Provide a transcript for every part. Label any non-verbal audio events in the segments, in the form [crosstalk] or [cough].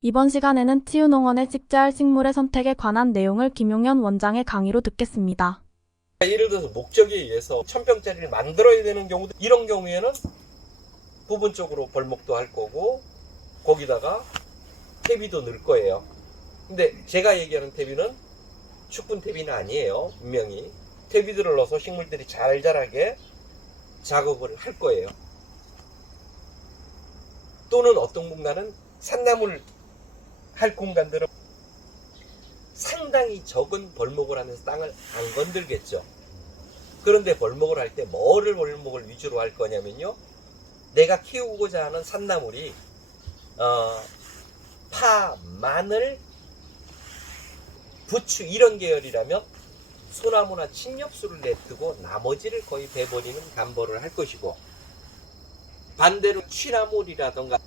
이번 시간에는 치유농원의 식재할 식물의 선택에 관한 내용을 김용현 원장의 강의로 듣겠습니다. 예를 들어서 목적에 의해서 천평짜리를 만들어야 되는 경우도 이런 경우에는 부분적으로 벌목도 할 거고 거기다가 퇴비도 넣을 거예요. 근데 제가 얘기하는 퇴비는 축분 퇴비는 아니에요. 분명히 퇴비들을 넣어서 식물들이 잘 자라게 작업을 할 거예요. 또는 어떤 공간은 산나물 할 공간들은 상당히 적은 벌목을 하면서 땅을 안 건들겠죠. 그런데 벌목을 할 때 뭐를 벌목을 위주로 할 거냐면요. 내가 키우고자 하는 산나물이 어, 파, 마늘, 부추 이런 계열이라면 소나무나 침엽수를 내뜨고 나머지를 거의 배버리는 감벌을 할 것이고 반대로 취나물이라던가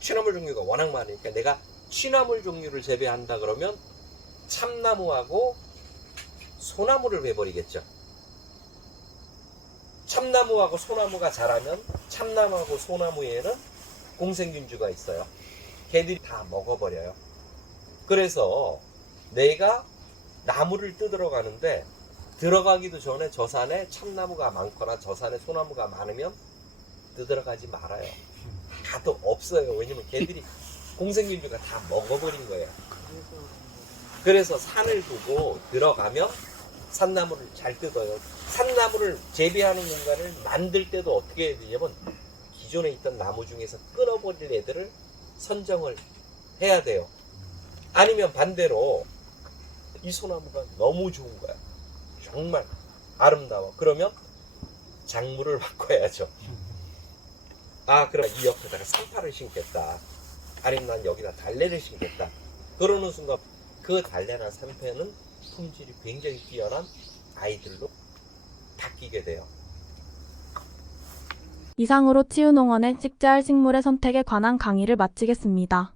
취나물 종류가 워낙 많으니까 내가 취나물 종류를 재배한다 그러면 참나무하고 소나무를 베버리겠죠. 참나무하고 소나무가 자라면 참나무하고 소나무에는 공생균주가 있어요. 걔들이 다 먹어버려요. 그래서 내가 나무를 뜯으러 가는데 들어가기도 전에 저 산에 참나무가 많거나 저 산에 소나무가 많으면 뜯으러 가지 말아요. 다도 없어요. 왜냐면 걔들이 공생균주가 다 먹어버린 거예요. 그래서 산을 두고 들어가면 산나무를 잘 뜯어요. 산나무를 재배하는 공간을 만들 때도 어떻게 해야 되냐면 기존에 있던 나무 중에서 끊어버릴 애들을 선정을 해야 돼요. 아니면 반대로 이 소나무가 너무 좋은 거야. 정말 아름다워. 그러면 작물을 [laughs] 바꿔야죠. 아, 그럼 이 옆에다가 산파를 심겠다. 아니면 난 여기다 달래를 심겠다. 그러는 순간 그 달래나 산패는 품질이 굉장히 뛰어난 아이들로 바뀌게 돼요. 이상으로 치유농원의 식재할 식물의 선택에 관한 강의를 마치겠습니다.